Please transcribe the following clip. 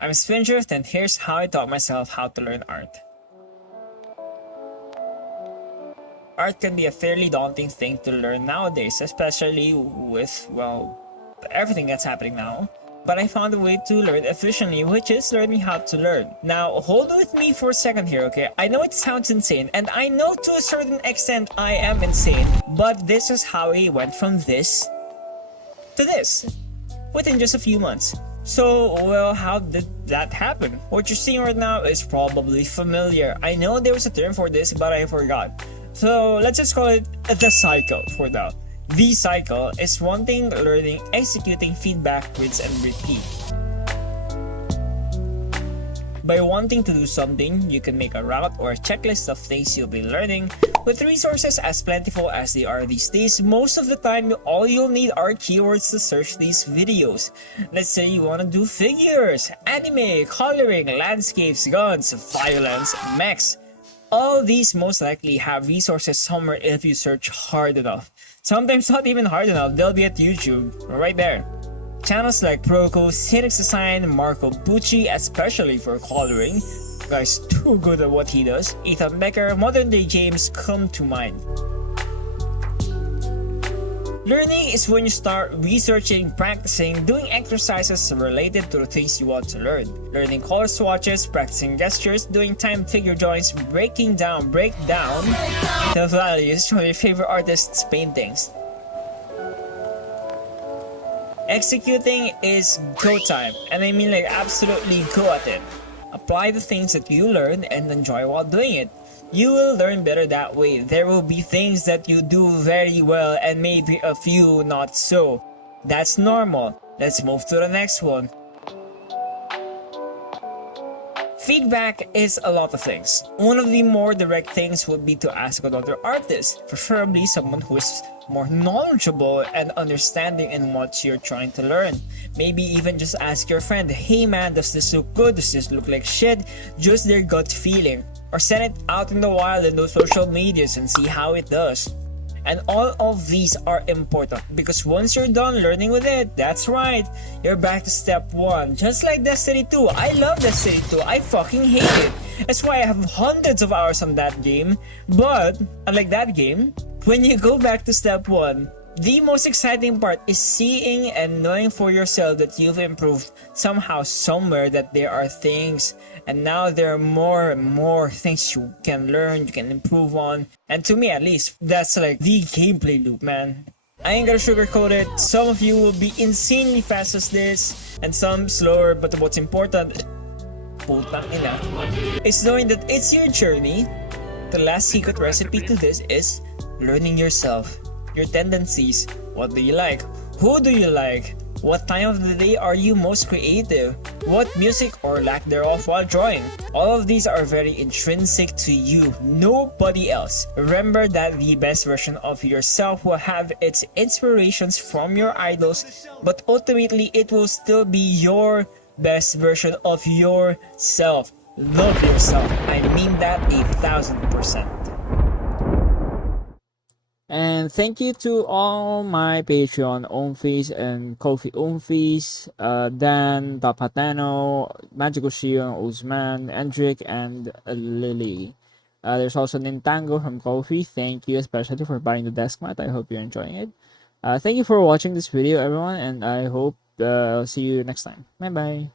I'm Spindrift, and here's how I taught myself how to learn art. Art can be a fairly daunting thing to learn nowadays, especially with, well, everything that's happening now. But I found a way to learn efficiently, which is learning how to learn. Now, hold with me for a second here, okay? I know it sounds insane, and I know to a certain extent I am insane, but this is how I went from this to this within just a few months. So, well, how did that happen? What you're seeing right now is probably familiar. I know there was a term for this, but I forgot. So, let's just call it the cycle for now. The cycle is wanting, learning, executing, feedback, rinse, and repeat. By wanting to do something, you can make a route or a checklist of things you'll be learning. With resources as plentiful as they are these days, most of the time all you'll need are keywords to search these videos. Let's say you want to do figures, anime, coloring, landscapes, guns, violence, mechs. All these most likely have resources somewhere if you search hard enough. Sometimes not even hard enough, they'll be at YouTube, right there. Channels like Proco, Cynics Design, Marco Bucci, especially for coloring, guy's too good at what he does, Ethan Becker, Modern Day James come to mind. Learning is when you start researching, practicing, doing exercises related to the things you want to learn. Learning color swatches, practicing gestures, doing time figure drawings, break down the values from your favorite artist's paintings. Executing is go time, and I mean like absolutely go at it. Apply the things that you learn and enjoy while doing it. You will learn better that way. There will be things that you do very well and maybe a few not so. That's normal. Let's move to the next one. Feedback is a lot of things. One of the more direct things would be to ask another artist, preferably someone who is more knowledgeable and understanding in what you're trying to learn. Maybe even just ask your friend, hey man, does this look good? Does this look like shit? Just their gut feeling. Or send it out in the wild in those social medias and see how it does. And all of these are important because once you're done learning with it, that's right, you're back to step 1. Just like Destiny 2. I love Destiny 2. I fucking hate it. That's why I have hundreds of hours on that game. But, unlike that game, when you go back to step 1, the most exciting part is seeing and knowing for yourself that you've improved somehow, somewhere, that there are things, and now there are more and more things you can learn, you can improve on. And to me at least, that's like the gameplay loop, man. I ain't gonna sugarcoat it. Some of you will be insanely fast as this, and some slower, but what's important, putang ina, is knowing that it's your journey. The last secret recipe to this is learning yourself. Your tendencies, what do you like, who do you like, what time of the day are you most creative, what music or lack thereof while drawing. All of these are very intrinsic to you, nobody else. Remember that the best version of yourself will have its inspirations from your idols, but ultimately it will still be your best version of yourself. Love yourself, I mean that 1,000%. And thank you to all my Patreon Omfis and Kofi Omfis, Dan, Tapatano, Magical Shion, Usman, Endrick, and Lily. There's also Nintango from Kofi. Thank you especially for buying the desk mat. I hope you're enjoying it. Thank you for watching this video, everyone, and I hope I'll see you next time. Bye bye.